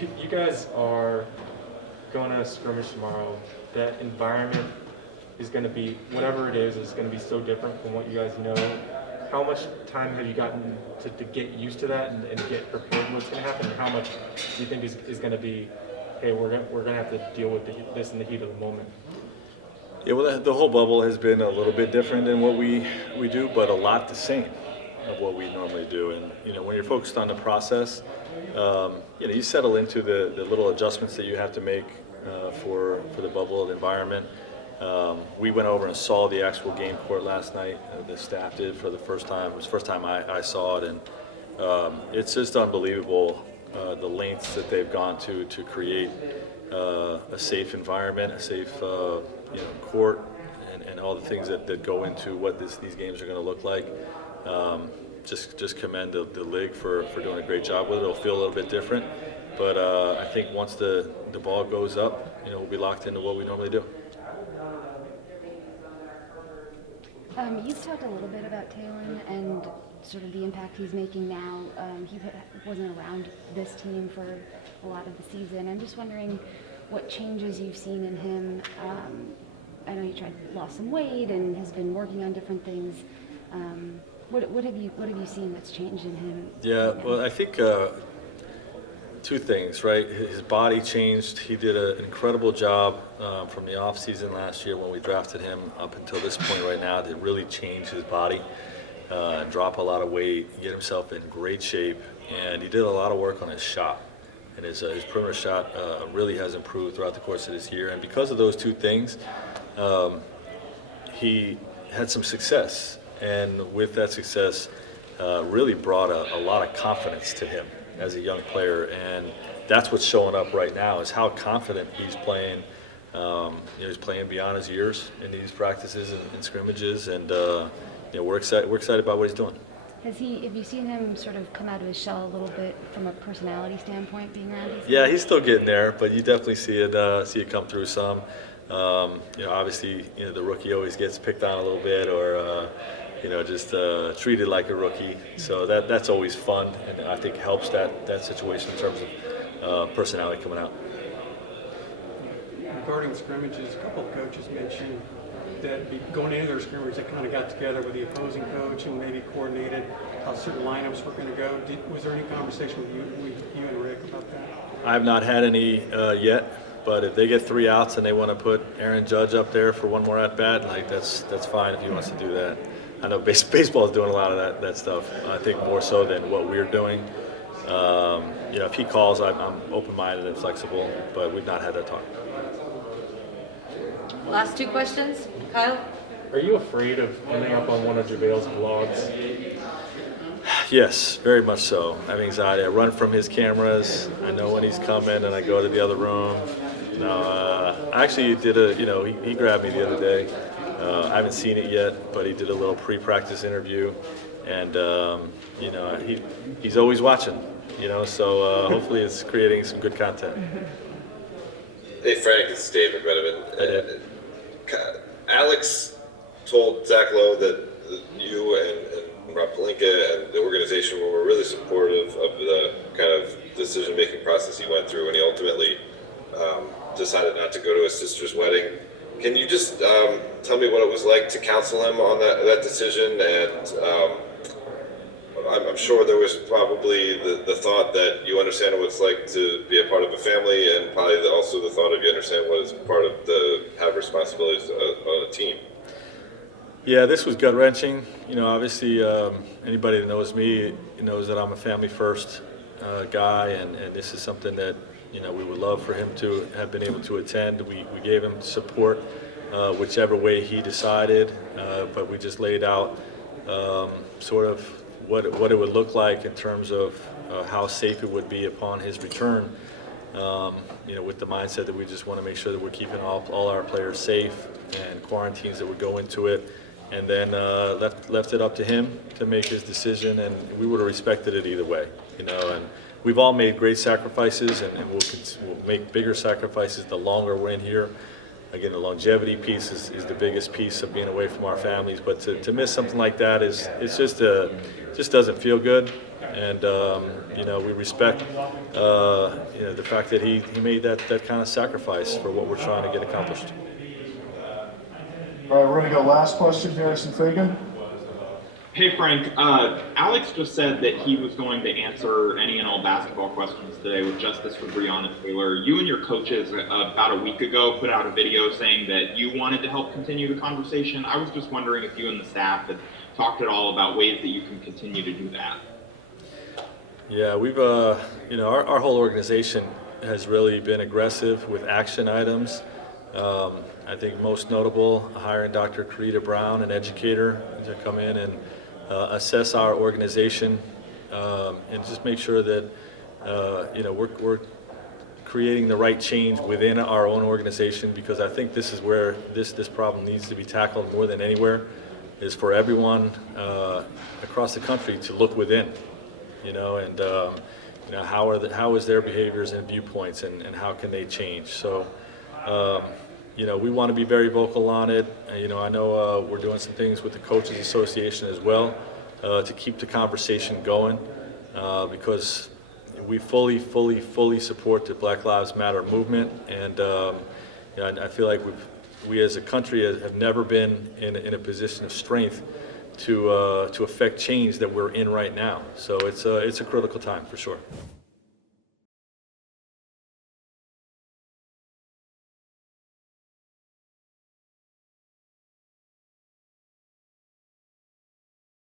You guys are going to a scrimmage tomorrow. That environment is going to be, whatever it is going to be so different from what you guys know. How much time have you gotten to get used to that and get prepared for what's going to happen? And how much do you think is going to be, hey, we're going to have to deal with this in the heat of the moment? Yeah, well, the whole bubble has been a little bit different than what we do, but a lot the same of what we normally do. And when you're focused on the process, you settle into the little adjustments that you have to make for the bubble environment. We went over and saw the actual game court last night. The staff did for the first time. It was the first time I saw it, and it's just unbelievable the lengths that they've gone to create a safe environment, a safe court, and all the things that go into what these games are going to look like. Just commend the league for doing a great job with it. It'll feel a little bit different, but I think once the ball goes up, we'll be locked into what we normally do. You've talked a little bit about Talon and sort of the impact he's making now. He wasn't around this team for a lot of the season. I'm just wondering what changes you've seen in him. I know he lost some weight and has been working on different things. What have you seen that's changed in him? Yeah, well, I think two things, right? His body changed. He did an incredible job from the off season last year when we drafted him up until this point right now to really change his body, drop a lot of weight, get himself in great shape, and he did a lot of work on his shot. And his perimeter shot really has improved throughout the course of this year. And because of those two things, he had some success. And with that success, really brought a lot of confidence to him as a young player. And that's what's showing up right now is how confident he's playing. He's playing beyond his years in these practices and scrimmages. And we're excited about what he's doing. Have you seen him sort of come out of his shell a little bit from a personality standpoint, being around these guys? Yeah, he's still getting there, but you definitely see it come through some. Obviously, the rookie always gets picked on a little bit, or just treated like a rookie. So that's always fun, and I think helps that situation in terms of personality coming out. Regarding scrimmages, a couple of coaches mentioned that going into their scrimmage, they kind of got together with the opposing coach and maybe coordinated how certain lineups were going to go. Was there any conversation with you and Rick about that? I have not had any yet, but if they get 3 outs and they want to put Aaron Judge up there for one more at bat, that's fine if he wants to do that. I know baseball is doing a lot of that stuff. I think more so than what we're doing. If he calls, I'm open-minded and flexible, but we've not had that talk. Last two questions. Kyle? Are you afraid of ending up on one of JaVale's blogs? Yes, very much so. I have anxiety. I run from his cameras. I know when he's coming, and I go to the other room. I actually did he grabbed me the other day. I haven't seen it yet, but he did a little pre-practice interview, and he's always watching. So hopefully it's creating some good content. Hey Frank, it's Dave McMenamin. Alex told Zach Lowe that you and Rob Pelinka and the organization were really supportive of the kind of decision-making process he went through when he ultimately decided not to go to his sister's wedding. Can you just tell me what it was like to counsel him on that decision? And I'm sure there was probably the thought that you understand what it's like to be a part of a family, and probably also the thought of you understand what is part of have responsibilities on a team. Yeah, this was gut-wrenching. Obviously, anybody that knows me knows that I'm a family-first guy, and this is something that we would love for him to have been able to attend. We gave him support whichever way he decided, but we just laid out sort of what it would look like in terms of how safe it would be upon his return. With the mindset that we just want to make sure that we're keeping all our players safe, and quarantines that would go into it, and then left it up to him to make his decision, and we would have respected it either way. And we've all made great sacrifices, and we'll make bigger sacrifices the longer we're in here. Again, the longevity piece is the biggest piece of being away from our families, but to miss something like that just doesn't feel good. And we respect the fact that he made that kind of sacrifice for what we're trying to get accomplished. All right, we're going to go last question, Harrison Fagan. Hey Frank, Alex just said that he was going to answer any and all basketball questions today with justice for Breonna Taylor. You and your coaches about a week ago put out a video saying that you wanted to help continue the conversation. I was just wondering if you and the staff had talked at all about ways that you can continue to do that. Yeah, we've our whole organization has really been aggressive with action items. I think most notable, hiring Dr. Karita Brown, an educator, to come in and assess our organization and just make sure that we're creating the right change within our own organization, because I think this is where this problem needs to be tackled more than anywhere, is for everyone across the country to look within, and how is their behaviors and viewpoints, and how can they change. So we want to be very vocal on it. I know we're doing some things with the Coaches Association as well to keep the conversation going, because we fully support the Black Lives Matter movement, and I feel like we as a country have never been in a position of strength to affect change that we're in right now. So it's a critical time for sure.